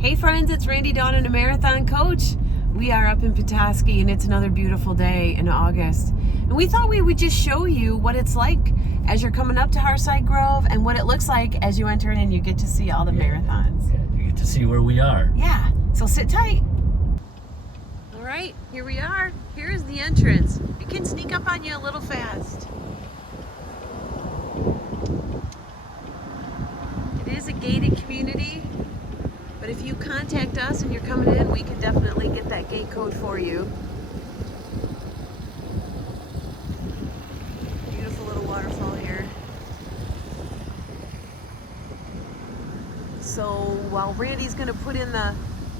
Hey friends, it's Randy Dawn and a marathon coach. We are up in Petoskey and it's another beautiful day in August. And we thought we would just show you what it's like as you're coming up to Hearthside Grove and what it looks like as you enter in and you get to see all the marathons. Yeah, you get to see where we are. Yeah, so sit tight. All right, here we are. Here is the entrance. It can sneak up on you a little fast. It is a gated community. But if you contact us and you're coming in, we can definitely get that gate code for you. Beautiful little waterfall here. So while Randy's going to put in the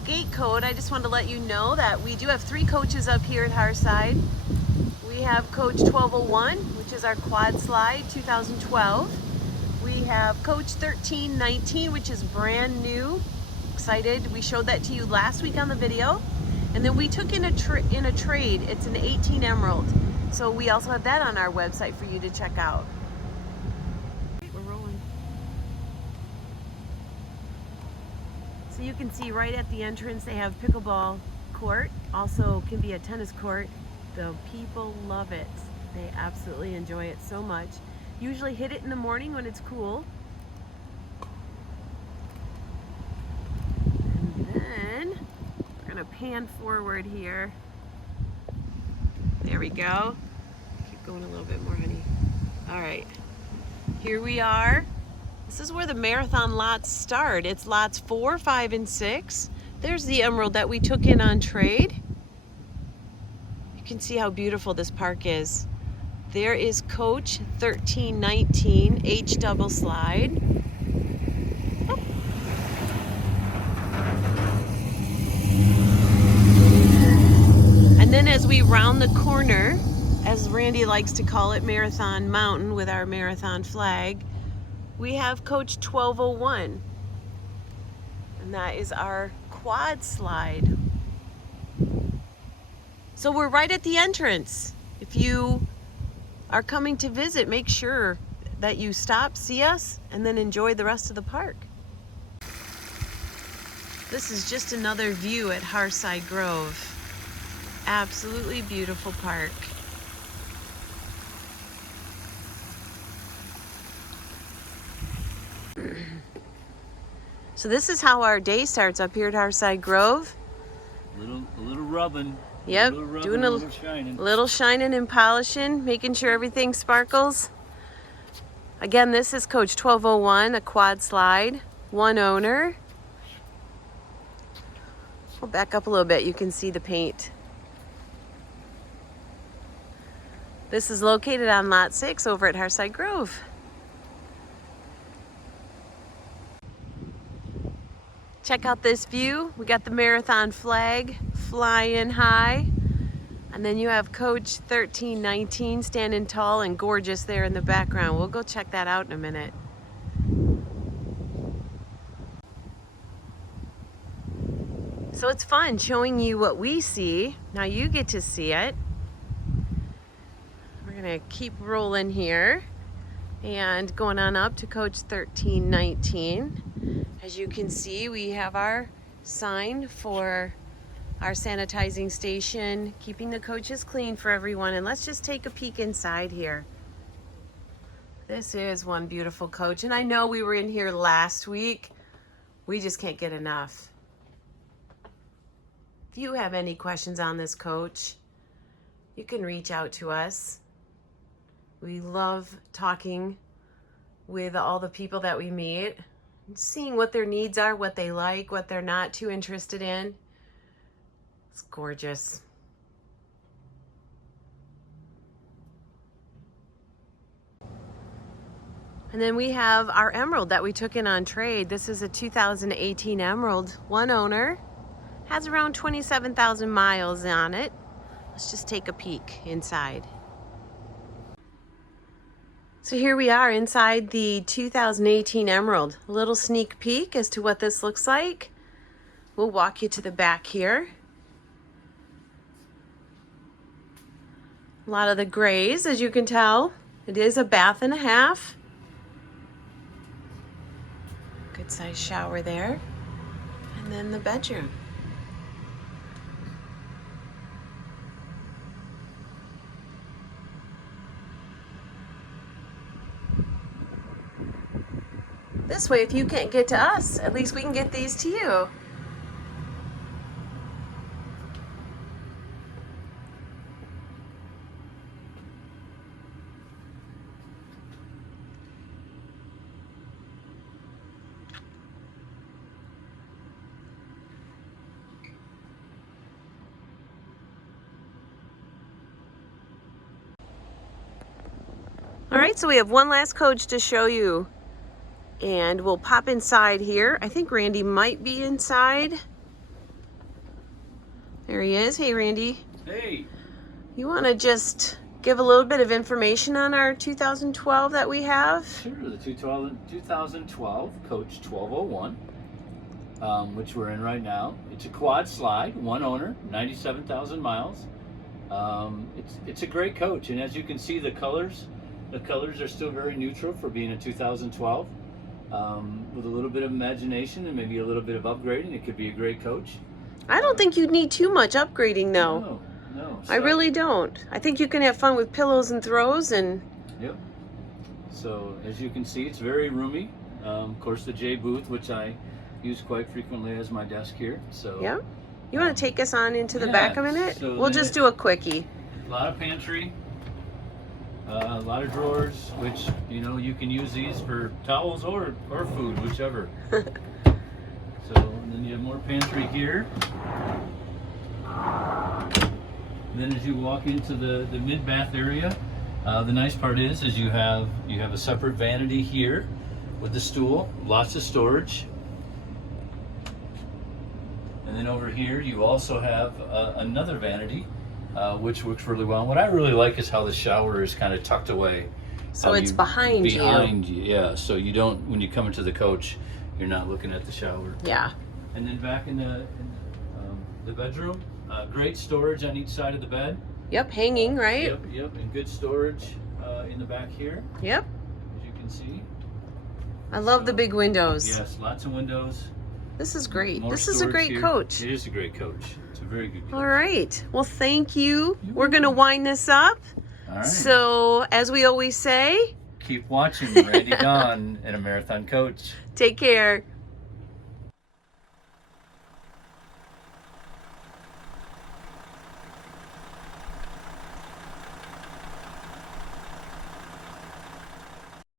gate code, I just wanted to let you know that we do have 3 coaches up here at Hearthside. We have coach 1201, which is our quad slide 2012. We have coach 1319, which is brand new. Excited. We showed that to you last week on the video, and then we took in a trade. It's an 18 Emerald, so we also have that on our website for you to check out. We're rolling. So you can see right at the entrance they have pickleball court, also can be a tennis court. The people love it. They absolutely enjoy it so much. Usually hit it in the morning when it's cool. Pan forward here. There we go. Keep going a little bit more, honey. All right, here we are. This is where the marathon lots start. It's lots 4, 5, and 6. There's the emerald that we took in on trade. You can see how beautiful this park is. There is coach 1319 H double slide. And then as we round the corner, as Randy likes to call it, Marathon Mountain with our marathon flag, we have coach 1201. And that is our quad slide. So we're right at the entrance. If you are coming to visit, make sure that you stop, see us, and then enjoy the rest of the park. This is just another view at Hearthside Grove. Absolutely beautiful park. So this is how our day starts up here at Hearthside Grove. A little rubbing. Yep, Doing a little shining and polishing, making sure everything sparkles. Again, this is coach 1201, a quad slide, 1 owner. We'll back up a little bit, you can see the paint. This is located on lot 6 over at Hearthside Grove. Check out this view. We got the marathon flag flying high. And then you have coach 1319 standing tall and gorgeous there in the background. We'll go check that out in a minute. So it's fun showing you what we see. Now you get to see it. We're gonna keep rolling here and going on up to coach 1319. As you can see, we have our sign for our sanitizing station, keeping the coaches clean for everyone. And let's just take a peek inside here. This is one beautiful coach, and I know we were in here last week. We just can't get enough. If you have any questions on this coach, you can reach out to us. We love talking with all the people that we meet, seeing what their needs are, what they like, what they're not too interested in. It's gorgeous. And then we have our emerald that we took in on trade. This is a 2018 Emerald, 1 owner, has around 27,000 miles on it. Let's just take a peek inside. So here we are inside the 2018 Emerald. A little sneak peek as to what this looks like. We'll walk you to the back here. A lot of the grays, as you can tell. It is a bath and a half. Good size shower there. And then the bedroom. This way, if you can't get to us, at least we can get these to you. All right, so we have one last coach to show you. And we'll pop inside here. I think Randy might be inside. There he is. Hey, Randy. Hey. You want to just give a little bit of information on our 2012 that we have? Sure, the 2012 Coach 1201, which we're in right now. It's a quad slide, one owner, 97,000 miles. It's a great coach, and as you can see, the colors are still very neutral for being a 2012. With a little bit of imagination and maybe a little bit of upgrading, it could be a great coach. I don't think you'd need too much upgrading, though. No. I really don't. I think you can have fun with pillows and throws and... Yep. So, as you can see, it's very roomy. Of course, the J booth, which I use quite frequently as my desk here. So. Yeah. You want to take us on into the back a minute? So we'll just do a quickie. A lot of pantry. A lot of drawers, which, you know, you can use these for towels or food, whichever. So, and then you have more pantry here. And then as you walk into the mid-bath area, the nice part is you have a separate vanity here with the stool, lots of storage. And then over here you also have another vanity, which works really well. And what I really like is how the shower is kind of tucked away. So it's behind you. Behind you, yeah. So you don't, when you come into the coach, you're not looking at the shower. Yeah. And then back in the bedroom, great storage on each side of the bed. Yep, hanging, right? Yep, and good storage in the back here. Yep. As you can see. I love the big windows. Yes, lots of windows. This is great. More This is a storage great here. coach. It is a great coach. It's a very good coach. All right. Well, thank you. We're going to wind this up. All right. So, as we always say, Keep watching Randy Dawn and a Marathon Coach. take care.